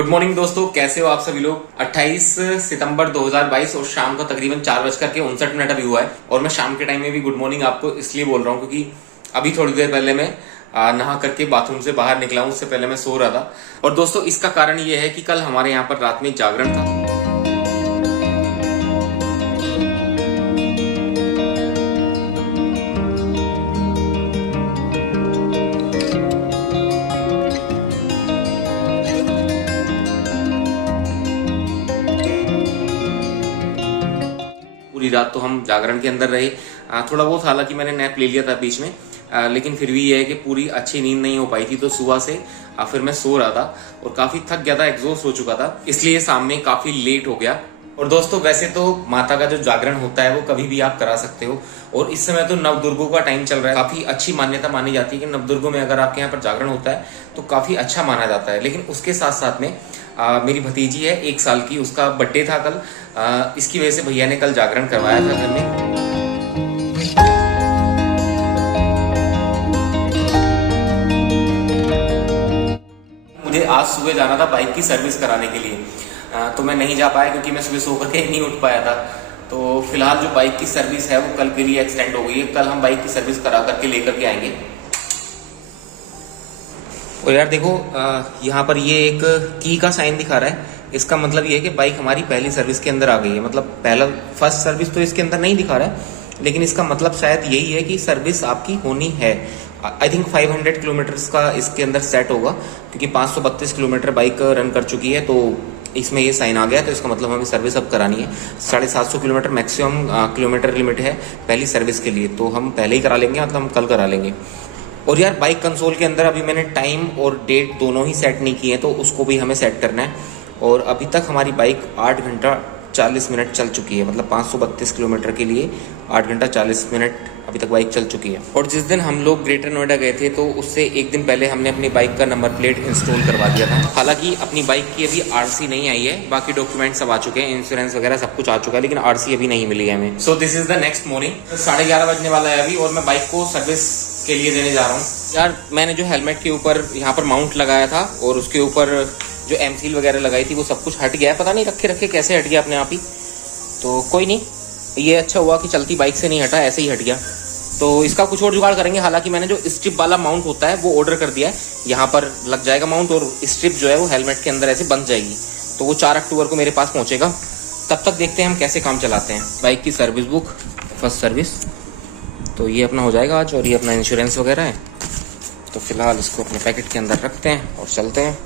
Good morning दोस्तों, कैसे हो आप सभी लोग। 28 सितंबर 2022 और शाम का तकरीबन 4:59 अभी हुआ है। और मैं शाम के टाइम में भी गुड मॉर्निंग आपको इसलिए बोल रहा हूँ क्योंकि अभी थोड़ी देर पहले मैं नहा करके बाथरूम से बाहर निकला हूँ। उससे पहले मैं सो रहा था। और दोस्तों इसका कारण ये है कि कल हमारे यहाँ पर रात में जागरण था। पूरी रात तो हम जागरण के अंदर रहे। थोड़ा बहुत हालांकि मैंने नैप ले लिया था बीच में, लेकिन फिर भी ये है कि पूरी अच्छी नींद नहीं हो पाई थी। तो सुबह से फिर मैं सो रहा था और काफी थक गया था, एग्जॉस्ट हो चुका था, इसलिए शाम में काफी लेट हो गया। और दोस्तों वैसे तो माता का जो जागरण होता है वो कभी भी आप करा सकते हो। और इस समय तो नवदुर्गों का टाइम चल रहा है। काफी अच्छी मान्यता मानी जाती है कि नवदुर्गों में अगर आपके यहाँ पर जागरण होता है तो काफी अच्छा माना जाता है। लेकिन उसके साथ साथ में मेरी भतीजी है 1 साल की, उसका बर्थडे था कल। इसकी वजह से भैया ने कल जागरण करवाया था घर में। मुझे आज सुबह जाना था बाइक की सर्विस कराने के लिए, तो मैं नहीं जा पाया क्योंकि मैं सुबह सो करके नहीं उठ पाया था। तो फिलहाल जो बाइक की सर्विस है वो कल के लिए एक्सटेंड हो गई है। कल हम बाइक की सर्विस करा करके लेकर के आएंगे। और यार देखो, यहाँ पर ये एक की का साइन दिखा रहा है। इसका मतलब ये है कि बाइक हमारी पहली सर्विस के अंदर आ गई है। मतलब फर्स्ट सर्विस तो इसके अंदर नहीं दिखा रहा है, लेकिन इसका मतलब शायद यही है कि सर्विस आपकी होनी है। आई थिंक 500 किलोमीटर्स का इसके अंदर सेट होगा, क्योंकि 532 किलोमीटर बाइक रन कर चुकी है। तो इसमें ये साइन आ गया, तो इसका मतलब हमें सर्विस अब करानी है। 750 किलोमीटर मैक्सिमम किलोमीटर लिमिट है पहली सर्विस के लिए। तो हम पहले ही करा लेंगे, मतलब हम कल करा लेंगे। और यार बाइक कंसोल के अंदर अभी मैंने टाइम और डेट दोनों ही सेट नहीं किए हैं, तो उसको भी हमें सेट करना है। और अभी तक हमारी बाइक 8 घंटा 40 मिनट चल चुकी है। मतलब 532 किलोमीटर के लिए 8 घंटा 40 मिनट अभी तक बाइक चल चुकी है। और जिस दिन हम लोग ग्रेटर नोएडा गए थे तो उससे एक दिन पहले हमने अपनी बाइक का नंबर प्लेट इंस्टॉल करवा दिया था। हालांकि अपनी बाइक की अभी आरसी नहीं आई है, बाकी डॉक्यूमेंट सब आ चुके हैं, इंश्योरेंस वगैरह सब कुछ आ चुका है, लेकिन आरसी अभी नहीं मिली है हमें। So this is the next morning. 11:30 बजने वाला है अभी और मैं बाइक को सर्विस के लिए देने जा रहा हूँ। यार मैंने जो हेलमेट के ऊपर यहाँ पर माउंट लगाया था और उसके ऊपर जो एमसील वगैरह लगाई थी वो सब कुछ हट गया है। पता नहीं रखे रखे कैसे हट गया अपने आप ही। तो कोई नहीं, ये अच्छा हुआ कि चलती बाइक से नहीं हटा, ऐसे ही हट गया। तो इसका कुछ और जुगाड़ करेंगे। हालांकि मैंने जो स्ट्रिप वाला माउंट होता है वो ऑर्डर कर दिया है। यहाँ पर लग जाएगा माउंट और स्ट्रिप जो है वो हेलमेट के अंदर ऐसे बंध जाएगी। तो वो 4 अक्टूबर को मेरे पास पहुंचेगा। तब तक देखते हैं हम कैसे काम चलाते हैं। बाइक की सर्विस बुक, फर्स्ट सर्विस, तो ये अपना हो जाएगा आज। और ये अपना इंश्योरेंस वगैरह है। तो फिलहाल इसको अपने पैकेट के अंदर रखते हैं और चलते हैं।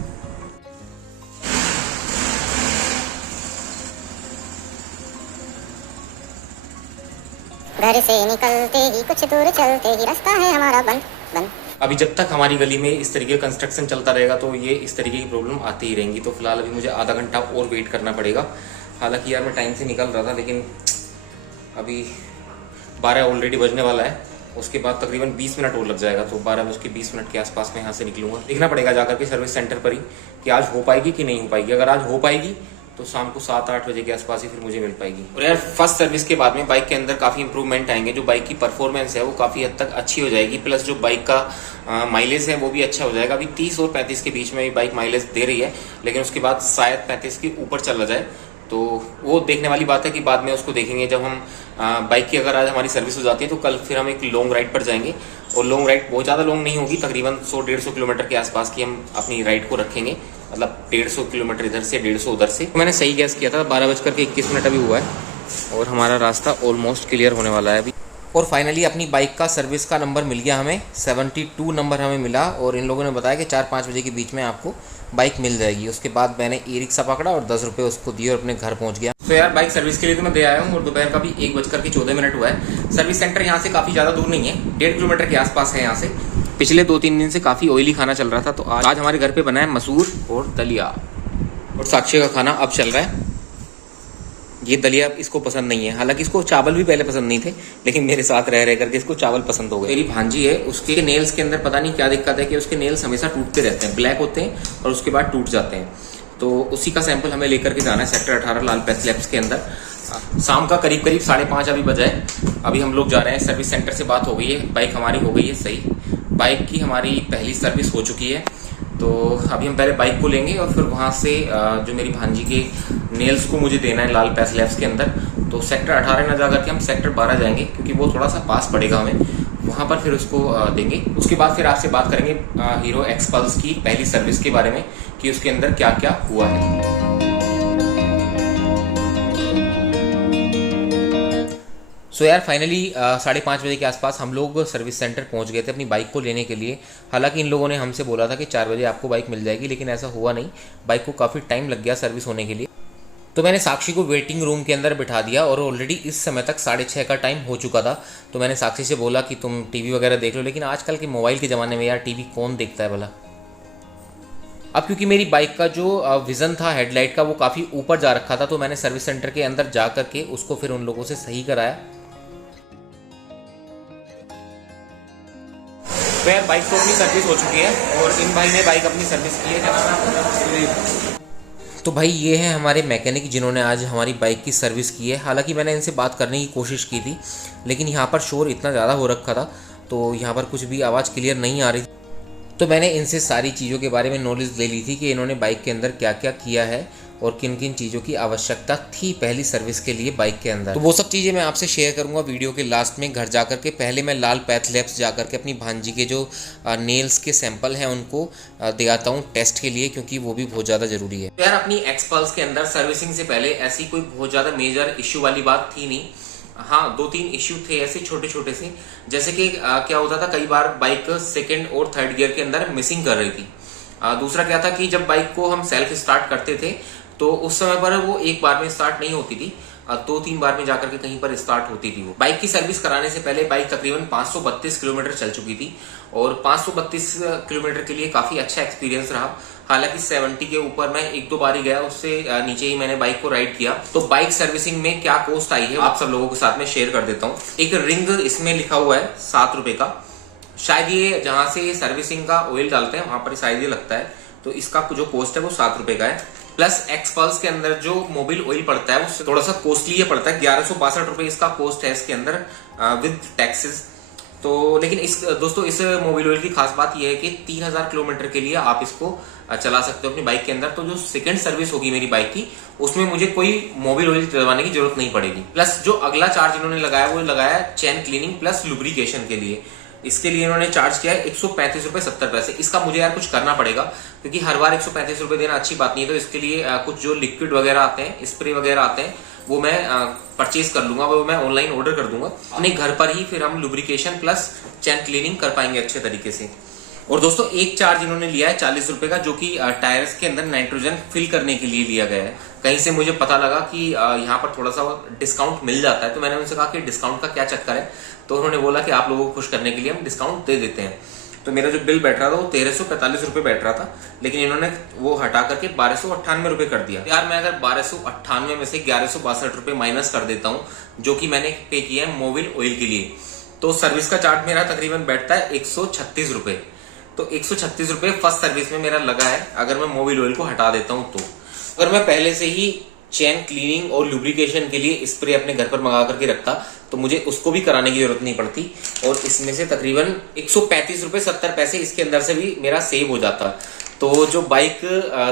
घर से निकलते ही कुछ दूर चलते ही रास्ता है हमारा बंद बंद। अभी जब तक हमारी गली में इस तरीके का कंस्ट्रक्शन चलता रहेगा तो ये इस तरीके की प्रॉब्लम आती ही रहेंगी। तो फिलहाल अभी मुझे आधा घंटा और वेट करना पड़ेगा। हालांकि यार मैं टाइम से निकल रहा था, लेकिन अभी 12 ऑलरेडी बजने वाला है। उसके बाद तकरीबन 20 मिनट और लग जाएगा। तो 12:20 के आसपास में यहाँ से निकलूंगा। देखना पड़ेगा जाकर के सर्विस सेंटर पर ही कि आज हो पाएगी कि नहीं हो पाएगी। अगर आज हो पाएगी तो शाम को 7-8 बजे के आसपास ही फिर मुझे मिल पाएगी। और यार फर्स्ट सर्विस के बाद में बाइक के अंदर काफी इंप्रूवमेंट आएंगे। जो बाइक की परफॉर्मेंस है वो काफी हद तक अच्छी हो जाएगी। प्लस जो बाइक का माइलेज है वो भी अच्छा हो जाएगा। अभी 30 और 35 के बीच में बाइक माइलेज दे रही है, लेकिन उसके बाद शायद 35 के ऊपर चला जाए। तो वो देखने वाली बात है कि बाद में उसको देखेंगे जब हम बाइक की अगर आज हमारी सर्विस हो जाती है तो कल फिर हम एक लॉन्ग राइड पर जाएंगे। और लॉन्ग राइड बहुत ज़्यादा लॉन्ग नहीं होगी, तकरीबन 100-150 किलोमीटर के आसपास की हम अपनी राइड को रखेंगे। मतलब 150 किलोमीटर इधर से, 150 उधर से। तो मैंने सही गैस किया था। 12:21 अभी हुआ है और हमारा रास्ता ऑलमोस्ट क्लियर होने वाला है अभी। और फाइनली अपनी बाइक का सर्विस का नंबर मिल गया हमें। 72 नंबर हमें मिला। और इन लोगों ने बताया कि 4-5 बजे के बीच में आपको बाइक मिल जाएगी। उसके बाद मैंने ई रिक्शा पकड़ा और 10 रुपये उसको दिए और अपने घर पहुंच गया। तो यार बाइक सर्विस के लिए तो मैं दे आया हूँ और दोपहर का भी 1:14 हुआ है। सर्विस सेंटर यहाँ से काफ़ी ज़्यादा दूर नहीं है, 1.5 किलोमीटर के आसपास है यहाँ से। पिछले 2-3 दिन से काफ़ी ऑयली खाना चल रहा था, तो आज हमारे घर पे बना है मसूर और दलिया। और साक्षी का खाना अब चल रहा है। ये दलिया इसको पसंद नहीं है। हालांकि इसको चावल भी पहले पसंद नहीं थे, लेकिन मेरे साथ रह रह करके इसको चावल पसंद हो गए। मेरी भांजी है, उसके नेल्स के अंदर पता नहीं क्या दिक्कत है कि उसके नेल्स हमेशा टूटते रहते हैं, ब्लैक होते हैं और उसके बाद टूट जाते हैं। तो उसी का सैंपल हमें लेकर के जाना है सेक्टर 18 लाल पेस लैब्स के अंदर। शाम का करीब 5:30 अभी बजा है। अभी हम लोग जा रहे हैं। सर्विस सेंटर से बात हो गई है, बाइक हमारी हो गई है सही। बाइक की हमारी पहली सर्विस हो चुकी है। तो तो अभी हम पहले बाइक को लेंगे और फिर वहाँ से जो मेरी भांजी के नेल्स को मुझे देना है लाल पैथ लैब्स के अंदर, तो सेक्टर 18 न जा करके हम सेक्टर 12 जाएंगे क्योंकि वो थोड़ा सा पास पड़ेगा हमें, वहाँ पर फिर उसको देंगे। उसके बाद फिर आपसे बात करेंगे हीरो एक्सपल्स की पहली सर्विस के बारे में कि उसके अंदर क्या क्या हुआ है। सो यार फाइनली 5:30 बजे के आसपास हम लोग सर्विस सेंटर पहुंच गए थे अपनी बाइक को लेने के लिए। हालांकि इन लोगों ने हमसे बोला था कि 4 बजे आपको बाइक मिल जाएगी, लेकिन ऐसा हुआ नहीं। बाइक को काफ़ी टाइम लग गया सर्विस होने के लिए। तो मैंने साक्षी को वेटिंग रूम के अंदर बिठा दिया और ऑलरेडी इस समय तक 6:30 का टाइम हो चुका था। तो मैंने साक्षी से बोला कि तुम टीवी वगैरह देख लो, लेकिन आजकल के मोबाइल के ज़माने में यार टीवी कौन देखता है भला। अब क्योंकि मेरी बाइक का जो विज़न था हेडलाइट का वो काफ़ी ऊपर जा रखा था, तो मैंने सर्विस सेंटर के अंदर जा करके उसको फिर उन लोगों से सही कराया। तो यार बाइक तो अपनी सर्विस हो चुकी है और इन भाई ने बाइक अपनी सर्विस की है। तो भाई ये है हमारे मैकेनिक जिन्होंने आज हमारी बाइक की सर्विस की है। हालांकि मैंने इनसे बात करने की कोशिश की थी, लेकिन यहाँ पर शोर इतना ज़्यादा हो रखा था तो यहाँ पर कुछ भी आवाज़ क्लियर नहीं आ रही थी। तो मैंने इनसे सारी चीज़ों के बारे में नॉलेज ले ली थी कि इन्होंने बाइक के अंदर क्या क्या किया है और किन किन चीज़ों की आवश्यकता थी पहली सर्विस के लिए बाइक के अंदर। तो वो सब चीज़ें मैं आपसे शेयर करूंगा वीडियो के लास्ट में घर जाकर के। पहले मैं लाल पैथ लैब्स जाकर के अपनी भांजी के जो नेल्स के सैंपल हैं उनको दे आता हूँ टेस्ट के लिए, क्योंकि वो भी बहुत ज़्यादा ज़रूरी है। तो यार अपनी एक्सपल्स के अंदर सर्विसिंग से पहले ऐसी कोई बहुत ज़्यादा मेजर इश्यू वाली बात थी नहीं। हाँ 2-3 इश्यू थे ऐसे छोटे छोटे से, जैसे कि क्या होता था कई बार बाइक सेकंड और थर्ड गियर के अंदर मिसिंग कर रही थी। दूसरा क्या था कि जब बाइक को हम सेल्फ स्टार्ट करते थे तो उस समय पर वो एक बार में स्टार्ट नहीं होती थी, 2-3 बार में जाकर के कहीं पर स्टार्ट होती थी। वो बाइक की सर्विस कराने से पहले बाइक तकरीबन 532 किलोमीटर चल चुकी थी और 532 किलोमीटर के लिए काफी अच्छा एक्सपीरियंस रहा। हालांकि 70 के ऊपर मैं 1-2 बार ही गया, उससे नीचे ही मैंने बाइक को राइड किया। तो बाइक सर्विसिंग में क्या कॉस्ट आई है आप सब लोगों के साथ में शेयर कर देता हूँ। एक रिंग इसमें लिखा हुआ है 7 रुपए का, शायद ये जहां से सर्विसिंग का ऑयल डालते हैं वहां पर शायद ये लगता है, तो इसका जो कॉस्ट है वो 7 रुपए का है। प्लस एक्सपल्स के अंदर जो मोबिल ऑयल पड़ता है उससे थोड़ा सा कॉस्टली ये पड़ता है, 1162 रुपए इसका कॉस्ट है इसके अंदर विद टैक्सेस। तो लेकिन दोस्तों इस मोबिल ऑयल की खास बात यह है कि 3000 किलोमीटर के लिए आप इसको चला सकते हो अपनी बाइक के अंदर। तो जो सेकंड सर्विस होगी मेरी बाइक की उसमें मुझे कोई मोबिल ऑयल डलवाने की जरूरत नहीं पड़ेगी। प्लस जो अगला चार्ज इन्होंने लगाया वो लगाया चेन क्लीनिंग प्लस लुब्रिकेशन के लिए। इसके लिए इन्होंने चार्ज किया है 135 रुपए 70 पैसे। इसका मुझे यार कुछ करना पड़ेगा क्योंकि हर बार 135 रुपए देना अच्छी बात नहीं है। तो इसके लिए कुछ जो लिक्विड वगैरह आते हैं, स्प्रे वगैरह आते हैं, वो मैं परचेज कर लूंगा, वो मैं ऑनलाइन ऑर्डर कर दूंगा अपने घर पर ही। फिर हम लुब्रिकेशन प्लस चेन क्लीनिंग कर पाएंगे अच्छे तरीके से। और दोस्तों एक चार्ज इन्होंने लिया है 40 रुपए का, जो कि टायर्स के अंदर नाइट्रोजन फिल करने के लिए लिया गया है। कहीं से मुझे पता लगा कि यहाँ पर थोड़ा सा डिस्काउंट मिल जाता है, तो मैंने उनसे कहा कि डिस्काउंट का क्या चक्कर है, तो उन्होंने बोला कि आप लोगों को खुश करने के लिए हम डिस्काउंट दे देते हैं। तो मेरा जो बिल बैठ रहा था वो 1345 रुपए बैठ रहा था, लेकिन इन्होंने वो हटा करके 1298 रुपए कर दिया। यार मैं अगर 1298 में से 1162 रुपए माइनस कर देता हूँ जो कि मैंने पे किया है मोबिल ऑयल के लिए, तो सर्विस का चार्ज मेरा तकरीबन बैठता है 136 रुपए। तो 136 रुपए फर्स्ट सर्विस में मेरा लगा है अगर मैं मोबिल ऑयल को हटा देता हूँ। तो अगर मैं पहले से ही चेन क्लीनिंग और लुब्रिकेशन के लिए स्प्रे अपने घर पर मंगा करके रखता तो मुझे उसको भी कराने की जरूरत नहीं पड़ती, और इसमें से तकरीबन 135 रुपए 70 पैसे इसके अंदर से भी मेरा सेव हो जाता। तो जो बाइक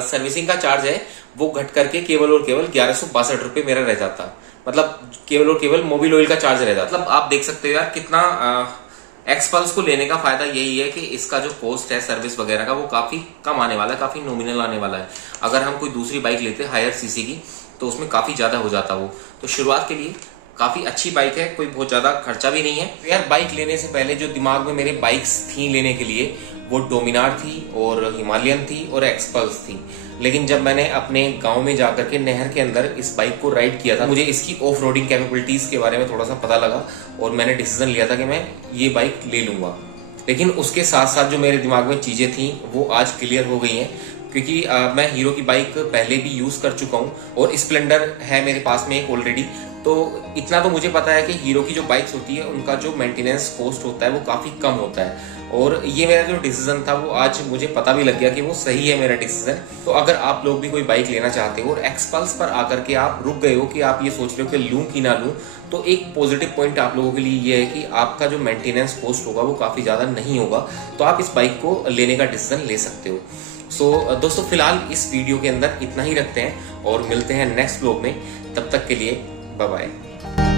सर्विसिंग का चार्ज है वो घट करके केवल और केवल 1162 रुपए मेरा रह जाता, मतलब केवल और केवल मोबिल ऑयल का चार्ज रह जाता। मतलब आप देख सकते हो यार कितना एक्सपल्स को लेने का फायदा यही है कि इसका जो कॉस्ट है सर्विस वगैरह का वो काफी कम आने वाला है, काफी नॉमिनल आने वाला है। अगर हम कोई दूसरी बाइक लेते हायर सीसी की तो उसमें काफी ज्यादा हो जाता वो। तो शुरुआत के लिए काफी अच्छी बाइक है, कोई बहुत ज्यादा खर्चा भी नहीं है। तो यार बाइक लेने से पहले जो दिमाग में मेरे बाइक्स थी लेने के लिए वो डोमिनार थी और हिमालयन थी और एक्सपल्स थी। लेकिन जब मैंने अपने गांव में जाकर के नहर के अंदर इस बाइक को राइड किया था, मुझे इसकी ऑफ रोडिंग कैपेबिलिटीज के बारे में थोड़ा सा पता लगा और मैंने डिसीजन लिया था कि मैं ये बाइक ले लूंगा। लेकिन उसके साथ साथ जो मेरे दिमाग में चीजें थी वो आज क्लियर हो गई हैं, क्योंकि मैं हीरो की बाइक पहले भी यूज कर चुका हूँ और स्प्लेंडर है मेरे पास में एक ऑलरेडी। तो इतना तो मुझे पता है कि हीरो की जो बाइक्स होती है उनका जो मेंटेनेंस कॉस्ट होता है वो काफी कम होता है, और ये मेरा जो डिसीजन था वो आज मुझे पता भी लग गया कि वो सही है मेरा डिसीजन। तो अगर आप लोग भी कोई बाइक लेना चाहते हो और एक्सपल्स पर आकर के आप रुक गए हो कि आप ये सोच रहे हो कि लूं कि ना लूं, तो एक पॉजिटिव पॉइंट आप लोगों के लिए ये है कि आपका जो मेंटेनेंस कॉस्ट होगा वो काफी ज्यादा नहीं होगा, तो आप इस बाइक को लेने का डिसीजन ले सकते हो। सो दोस्तों फिलहाल इस वीडियो के अंदर इतना ही रखते हैं और मिलते हैं नेक्स्ट व्लॉग में। तब तक के लिए बाय बाय।